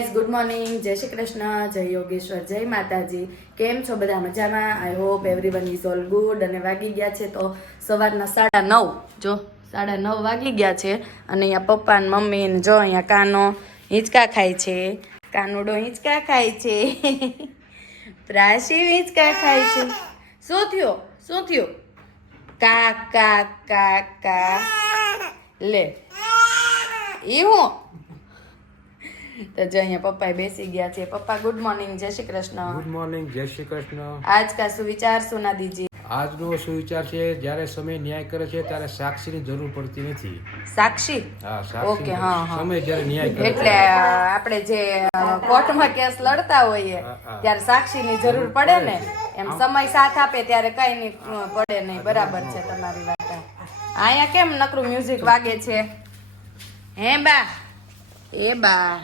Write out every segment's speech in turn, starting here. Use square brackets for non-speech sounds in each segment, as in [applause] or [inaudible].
Guys, good morning. જય શ્રી કૃષ્ણ. જય યોગેશ્વર. જય માતાજી. કેમ છો બધા મજામાં? I hope everyone is all good અને વાગી ગયા છે તો સવારના સાડા નવ. જો, સાડા નવ વાગી ગયા છે અને અહીંયા પપ્પા ને મમ્મી ને જો અહીંયા કાનો હિંચકા ખાય છે. કાનુડો હિંચકા ખાય છે. પ્રાસી હિંચકા ખાય છે. શું થયો? શું થયું? કા કા કા કા. લે. એ હું? તો જો અહીંયા પપ્પા બેસી ગયા છે. પપ્પા ગુડ મોર્નિંગ જય શ્રી કૃષ્ણ. ગુડ મોર્નિંગ જય શ્રી કૃષ્ણ. આજ કા સુવિચાર સુના દીજી. આજનો સુવિચાર છે જ્યારે સમય ન્યાય કરે છે ત્યારે સાક્ષીની જરૂર પડતી નથી. સાક્ષી? હા ઓકે હા હા. સમય જ્યારે ન્યાય કરે એટલે આપણે જે કોર્ટમાં કેસ લડતા હોઈએ. ત્યારે સાક્ષીની જરૂર પડે ને. એમ સમય સાથ આપે ત્યારે કઈ નહીં પડે નહીં. બરાબર. છે તમારી વાત. અહીંયા કેમ નકરું મ્યુઝિક વાગે છે? હે બા એ બા.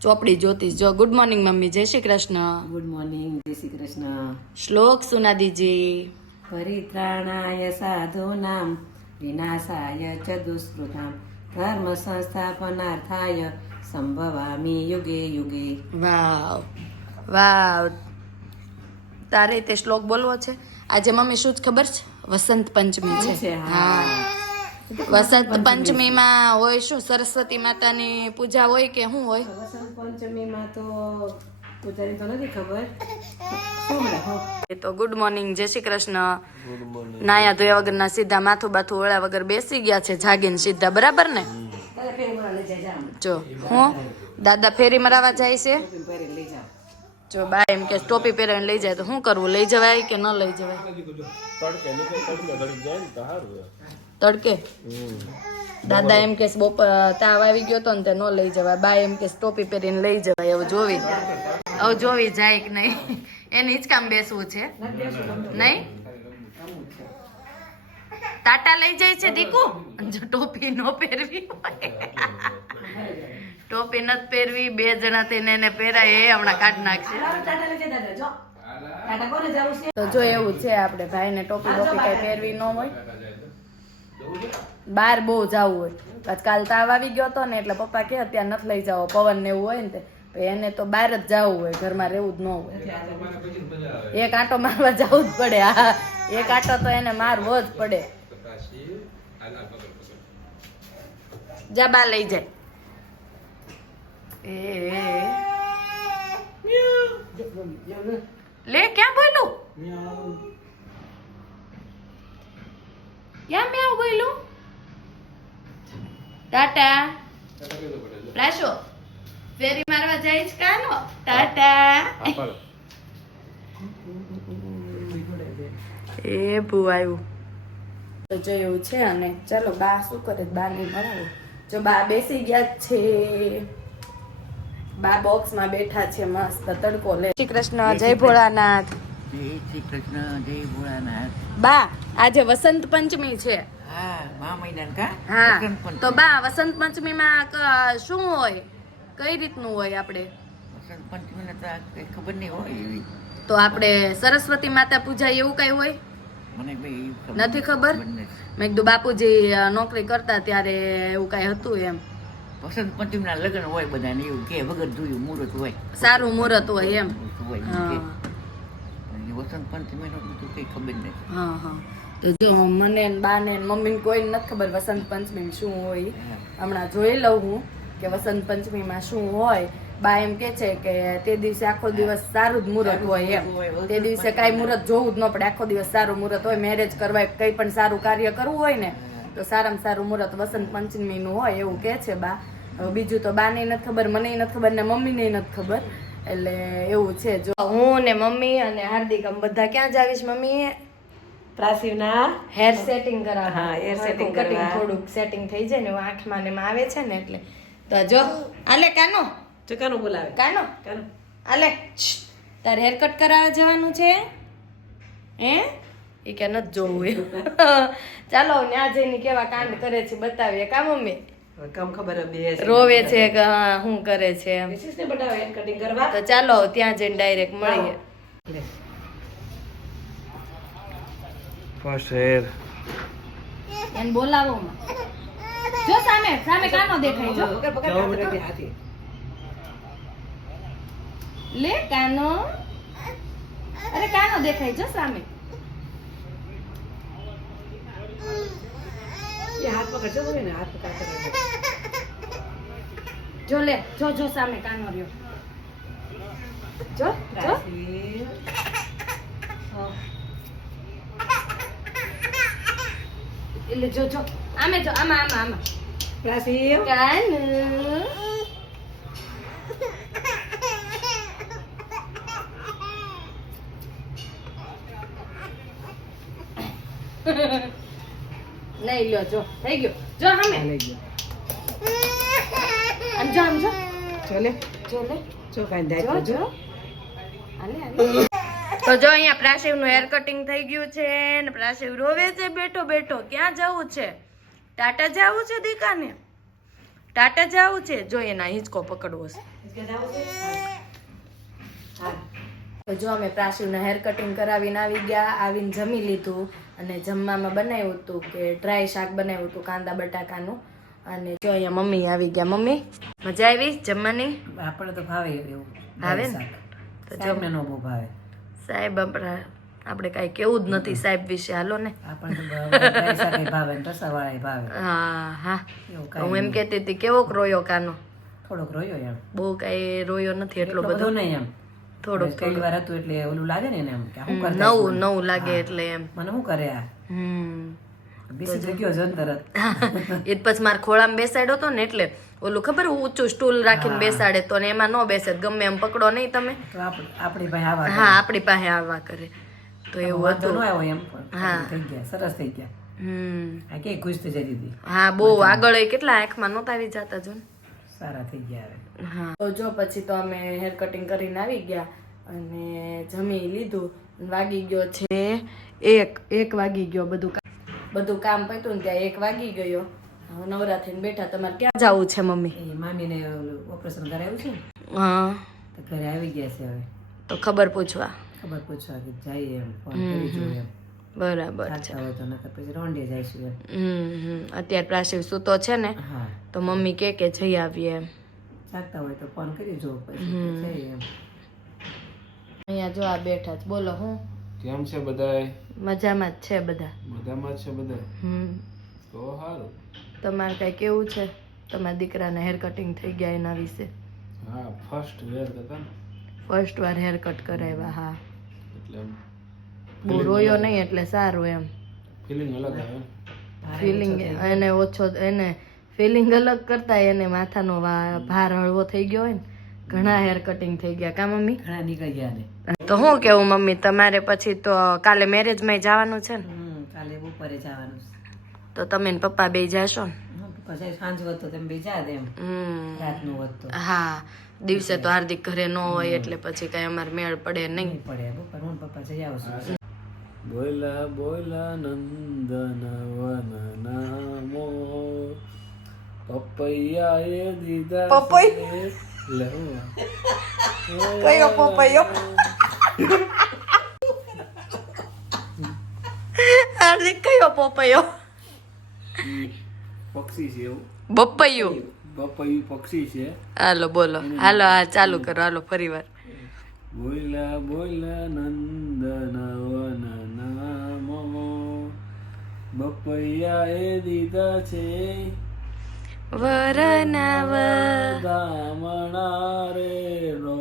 ચોપડી જ્યોતિષ જો ગુડ મોર્નિંગ મમ્મી. જય શ્રી કૃષ્ણ. ગુડ મોર્નિંગ જય શ્રી કૃષ્ણ. શ્લોક સુના દીજી પરિત્રાણાય સાધૂનામ વિનાશાય ચ દુષ્કૃતામ ધર્મ સંસ્થાપનાર્થાય સંભવામી યુગે યુગે. વાવ. વાવ. તારે તે શ્લોક બોલવો છે? આજે મમ્મી શું જ ખબર છે? વસંત પંચમી છે. હા. વસંત પંચમીમાં હોય શું? સરસ્વતી માતાની પૂજા હોય કે શું હોય? વસંત પંચમીમાં તો તો નથી ખબર. શું મળે? હો. એ તો ગુડ મોર્નિંગ જય શ્રી કૃષ્ણ. નાયા ધોયા વગરના સીધા માથું બાથું ઓળા વગર બેસી ગયા છે જાગીને સીધા બરાબર ને? જો હું દાદા ફેરી મરાવા જાય છે? જો બા એમ કે ટોપી પહેરાવીને લઈ જાય તો શું કરવું? લઈ જવાય કે ન લઈ જવાય? તડકે? દાદા એમ કે તાવ આવી ગયો તો ને તે ન લઈ જવાય. બા એમ કે, ટોપી પહેરીને લઈ જવાય. હવે જોવી. હવે જોવી જાય કે નહીં. એને કામ બેસવું છે. નહીં? ટાટા લઈ જાય છે દીકુ? જો ટોપી ન પહેરવી ટોપી નથી પહેરવી, બે જણા થઈને એને પહેરાય, એ હમણાં કાઢ નાખશે. જો તો જો એવું છે, આપણે ભાઈને ટોપી ટોપી કઈ પહેરવી ન હોય. બહાર બહુ જવું હોય. આજકાલ કાલ તાવ આવી ગયો હતો ને એટલે પપ્પા કે અત્યારે નથી લઈ જાવ પવન ને એવું હોય ને તે. એને તો બહાર જ જવું હોય ઘરમાં રહેવું જ ન હોય. એક આંટો મારવા જવું જ પડે હા. એક આંટો તો એને મારવો જ પડે. જા બા લઈ જાય એ લે ક્યાં બોલું ક્યાં મેં બોલું ટાટા. પ્રાશો ફેરી મારવા જાય છે કાનો? ટાટા. એ ભૂ આવ્યું તો જો એવું છે અને ચાલો બા શું કરે? બા ને મળાવો. જો બા બેસી ગયા છે. બા બોક્સમાં બેઠા છે મસ્ત તડકો લે. શ્રી કૃષ્ણ જય ભોળાનાથ. જય શ્રી કૃષ્ણ જય ભોળાનાથ બા આજે વસંત પંચમી છે. હા પંચમી. તો બા વસંત પંચમીમાં માં શું હોય? કઈ રીતનું હોય આપણે? વસંત પંચમીને તો ખબર નહીં હોય એવી. તો આપણે સરસ્વતી માતા પૂજા એવું કઈ હોય? નથી ખબર. મેં કીધું બાપુજી નોકરી કરતા ત્યારે એવું કઈ હતું એમ. વસંત પંચમીના લગ્ન હોય બધાને એવું કે વગર જોયું મુહૂર્ત હોય. સારું મુહૂર્ત હોય એમ. મુહૂર્ત હોય એમ હા. કે. પણ તમે કઈ ખબર નથી હા હા. તો જો મને ને બાને ને મમ્મીને કોઈને નથી ખબર વસંત પંચમી શું હોય. હમણાં જોઈ લઉં હું કે વસંત પંચમીમાં શું હોય. બા એમ કે છે કે તે દિવસે આખો દિવસ સારું જ મુહૂર્ત હોય એમ. તે દિવસે કાંઈ મુહૂર્ત જોવું જ ન પડે. આખો દિવસ સારું મુહૂર્ત હોય મેરેજ કરવા કંઈ પણ સારું કાર્ય કરવું હોય ને તો સારામાં સારું મુહૂર્ત વસંત પંચમીનું હોય એવું કે છે બા. બીજું તો બાને નથી ખબર મને નથી ખબર ને મમ્મીને નથી ખબર. એટલે એવું છે જો. હું ને મમ્મી અને હાર્દિક આમ બધા ક્યાં જાવીશ મમ્મી? પ્રાસીવના હેર સેટિંગ કરા હા, હેર સેટિંગ કટિંગ થોડુંક સેટિંગ થઈ જાય ને આંખમાં ને આવે છે ને એટલે. તો જો આલે કાનો? ચકાનું બોલાવે? કાનો? કાનો. આલે. તારે હેર કટ કરાવવા જવાનું છે? હે? એ કે નથી જોવું એ [laughs] ચાલો ત્યાં જઈને કેવા કાંડ કરે છે બતાવીએ. કા મમ્મી? કામ ખબર બે રોવે છે કે હા, શું કરે છે ને બતાવે હેર કટિંગ કરવા? તો ચાલો ત્યાં જઈને ડાયરેક્ટ મળીએ. ફર્સ્ટ હેર એને બોલાવો જો સામે સામે કાનો દેખાય જો. પકડ, લે કાનો. અરે કાનો દેખાય છે સામે. એ હાથ પકડજો બોલે ને હાથ. જો લે જો જો સામે કાનો રહ્યો જો જો એટલે જો જો આમે જો આમાં આમાં આમાં પ્રાસી કાનો નહીં લ્યો જો થઈ ગયો જો સામે લઈ ગયો. આમ જો આમ જો. ચોલે. જો લે જો કાંઈ દાય જો હાલે તો જો અહીંયા પ્રાશિવનું હેર કટિંગ થઈ ગયું છે ને પ્રાશિવ રોવે છે બેઠો બેઠો. ક્યાં જવું છે? ટાટા જવું છે દીકાને? ટાટા જવું છે? જો એના હિંચકો પકડવો છે. તો જો અમે પ્રાશિવના હેર કટિંગ કરાવીને આવી ગયા આવીને જમી લીધું. અને જમવામાં બનાવ્યું હતું કે ડ્રાય શાક બનાવ્યું હતું કાંદા બટાકાનું. અને જો અહીંયા મમ્મી આવી ગયા. મમ્મી મજા આવી જમવાની? આપણે તો ભાવે એવું ભાવે ને? તો જો. નો બહુ ભાવે. સાહેબ આપણા આપણે કાંઈ કેવું જ નથી સાહેબ વિશે. હાલો ને. હા હા. હું એમ કહેતી હતી કેવોક રોયો કાનો? થોડોક રોયો એમ. બહુ કાંઈ રોયો નથી એટલો બધો. નહીં એમ. થોડોક પહેલી વાર હતું એટલે ઓલું લાગે ને એને એમ કે હું કરતા નવું નવું લાગે એટલે એમ. મને શું કરે આ? બેસી જગ્યો જન તરત એ પછી મારા ખોળામાં બેસાડ્યો હતો ને એટલે ઓલું ખબર ઊંચું સ્ટૂલ રાખીને બેસાડે તો ને એમાં ન બેસે ગમે એમ પકડો નહીં તમે. આપણી પાસે આવા હા આપણી પાસે આવા કરે. તો એવું હતું. ન આવ્યો એમ હા. થઈ ગયા સરસ થઈ ગયા. હમ. આ કે ખુશ થઈ જતી હતી. હા બહુ આગળ કેટલા આંખમાં નહોતા આવી જતા જો ને સારા થઈ ગયા હા. તો જો પછી તો અમે હેર કટિંગ કરીને આવી ગયા અને જમી લીધું વાગી ગયો છે એક એક વાગી ગયો બધું કામ. બધું કામ પત્યું ને ત્યાં એક વાગી ગયો. નવરા થઈને બેઠા તમારે ક્યાં જવું છે મમ્મી? મામીને ઓપરેશન કરાવ્યું છે હા. તો ઘરે આવી ગયા છે હવે. તો ખબર પૂછવા. ખબર પૂછવા કે જઈએ એમ ફોન કરી જોઈએ બરાબર છે. હવે તો નકર પછી રોંડે જઈશું એમ. હમ હમ. અત્યારે પ્રાશિવ સૂતો છે ને હા. તો મમ્મી કે કે જઈ આવીએ એમ. જાગતા હોય તો ફોન કરી જો પછી જઈએ એમ. અહીંયા જો આ બેઠા છે. બોલો હું? કેમ છે બધાય? મજામાં જ છે બધા. મજામાં જ છે બધા હમ. તો સારું તમારે કઈ કેવું છે? તમારા દીકરાના હેર કટિંગ થઈ ગયા એના વિશે? હા ફર્સ્ટ હેર હતા ફર્સ્ટ વાર હેર કટ કરાવ્યા હા. એટલે બહુ રોયો નહીં એટલે સારું એમ. ફિલિંગ અલગ આવે. ફિલિંગ એને ઓછો એને ફિલિંગ અલગ કરતા એને માથાનો ભાર હળવો થઈ ગયો હોય ને ઘણા હેર કટિંગ થઈ ગયા. કા મમ્મી? ઘણા નીકળી ગયા ને તો શું કેવું મમ્મી તમારે પછી તો કાલે મેરેજમાં જવાનું છે ને? કાલે બપોરે જવાનું તો તમે ને પપ્પા બે જાશો ને? સાંજ હોત તમે બે જા એમ. હમ. રાતનું હોત હા દિવસે તો હાર્દિક ઘરે ન હોય એટલે પછી કઈ અમારે મેળ પડે નહીં. નહીં પડે બપોર હું પપ્પા જઈ આવશું. બોલા બોલા નંદન વન નામો પપૈયા એ દીધા પપૈયા કયો પપૈયો? હાર્દિક કયો પપૈયો? પક્ષી છે એવું? બપૈયું. પપૈયું પક્ષી છે. હાલો બોલો. હાલો હા ચાલુ કરો. હાલો ફરી વાર. બોલા બોલા નંદન વન બપૈયા એ દીધા છે. વરનાવ દામણા રે રો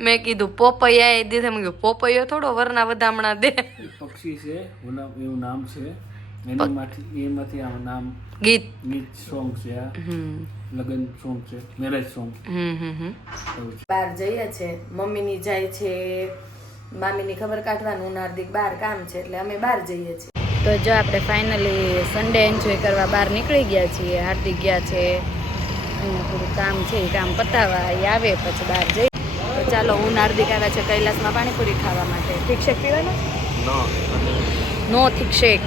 મેં કીધું પોપૈયા એ દીધે. મેં કીધું પોપૈયો થોડો વરના વધામણા દે. પક્ષી છે એવું નામ- છે. એનીમાંથી એમાંથી આ નામ ગીત. ગીત સોંગ છે આ. હમ. લગ્ન સોંગ છે મેરેજ સોંગ. હમ હમ બહાર જઈએ છે મમ્મીની જાય છે મામીની ખબર કાઢવાનું હાર્દિક બહાર કામ છે એટલે અમે બહાર જઈએ છીએ. તો જો આપણે ફાઇનલી સન્ડે એન્જોય કરવા બહાર નીકળી ગયા છીએ હાર્દિક ગયા છે. અહીંયા થોડું કામ છે એ કામ પતાવવા એ આવે પછી બહાર જઈએ. તો ચાલો હું હાર્દિક આવ્યા છે કૈલાસમાં પાણીપુરી ખાવા માટે. ઠીક શેક પીવાનો? નો. ઠીક શેક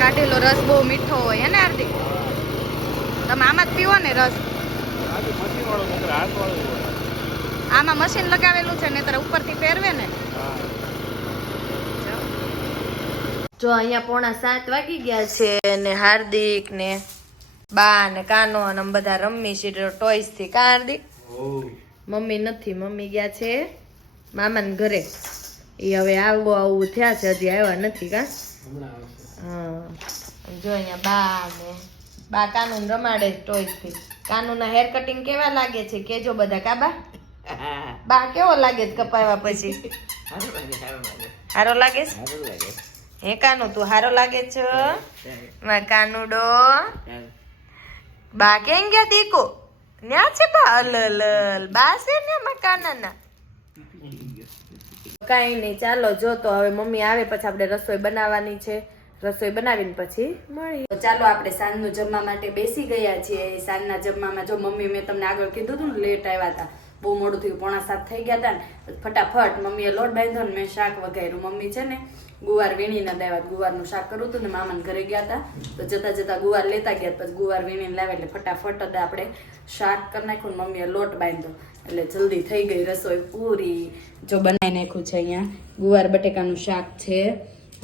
કાઢેલો રસ બહુ મીઠો હોય હે ને હાર્દિક? તમે આમાં જ પીવો ને રસ. આમાં મશીન લગાવેલું છે ને તારે ઉપરથી ફેરવે ને. જો અહીંયા પોણા સાત વાગી ગયા છે ને હાર્દિક ને બા ને કાનો અને બધા રમી છે ટોયસથી કા હાર્દિક? મમ્મી નથી મમ્મી ગયા છે મામાને ઘરે. એ હવે આવું આવું થયા છે હજી આવ્યા નથી કા? હા. જો અહીંયા બા ને બા કાનૂન રમાડે ટોયસથી. કાનૂના હેર કટિંગ કેવા લાગે છે કેજો બધા કાબા [laughs] બા કેવો લાગે છે કપાવ્યા પછી? હારો લાગે છે? હે કાનુ તું હારો લાગે છે? કાનુડો. બા કેમ ગયા દીકો? ન્યા છે બા? અલ. બા છે ને માર કાનાના? કઈ નહીં ચાલો જો તો હવે મમ્મી આવે પછી આપણે રસોઈ બનાવવાની છે. રસોઈ બનાવીને પછી મળી તો ચાલો આપણે સાંજનું જમવા માટે બેસી ગયા છીએ. સાંજના જમવામાં જો મમ્મી મેં તમને આગળ કીધું હતું ને લેટ આવ્યા હતા. બહુ મોડું થયું. પોણા સાત થઈ ગયા હતા ને ફટાફટ મમ્મીએ લોટ બાંધ્યો ને મેં શાક વઘાર્યું. મમ્મી છે ને ગુવાર વીણીને દાવ્યા ગુવારનું શાક કરવું હતું ને મામાને ઘરે ગયા હતા તો જતા જતા ગુવાર લેતા ગયા પછી ગુવાર વીણીને લાવે એટલે ફટાફટ જ આપણે શાક કરી નાખ્યું ને મમ્મીએ લોટ બાંધ્યો. એટલે જલ્દી થઈ ગઈ રસોઈ પૂરી. જો બનાવી નાખ્યું છે અહીંયા. ગુવાર બટેકાનું શાક છે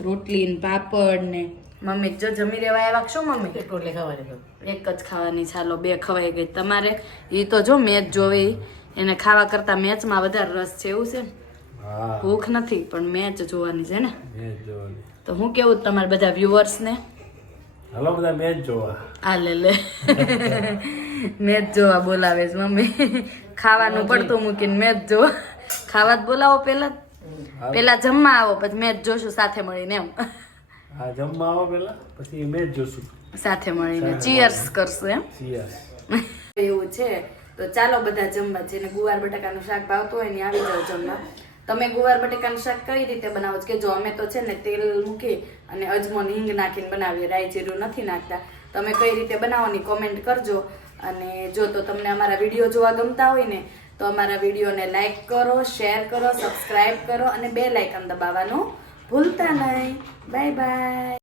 રોટલી ને પાપડ ને મમ્મી જો જમી રહેવા આવ્યા શું મમ્મી? એક રોટલી ખાવાની એક જ ખાવાની ચાલો બે ખવાઈ ગઈ તમારે. એ તો જો મેચ જોવે. એને ખાવા કરતા મેચમાં વધારે રસ છે એવું છે? ને ભૂખ નથી પણ મેચ જોવાની છે ને? તો હું કેવું તમારા બધા વ્યુઅર્સ ને હાલો બધા મેચ જોવા. આ લે લે. મેચ જોવા બોલાવે છે મમ્મી. ખાવાનું પડતું મૂકીને મેચ જોવા. ખાવા જ બોલાવો પેલા પેલા જમવા આવો પછી મેચ જોશું સાથે મળીને એમ. હા જમવા આવો પેલા પછી મેચ જોશું. સાથે મળીને. ચીયર્સ કરશું એમ. ચીયર્સ એવું છે. તો ચાલો બધા જમવા, જેને ગુવાર બટાકાનું શાક ભાવતું હોય ને આવી જાવ જમવા. તમે ગુવાર બટાકાનું શાક કઈ રીતે બનાવો કે જો અમે તો છે ને તેલ મૂકી અને અજમો હિંગ નાખીને બનાવીએ, રાઈ જીરું નથી નાખતા. તમે કઈ રીતે બનાવોની કોમેન્ટ કરજો. અને જો તો તમને અમારા વીડિયો જોવા ગમતા હોય ને, તો અમારા વિડીયોને લાઈક કરો શેર કરો સબસ્ક્રાઈબ કરો અને બે લાઇકન દબાવવાનું ભૂલતા નહીં. Bye bye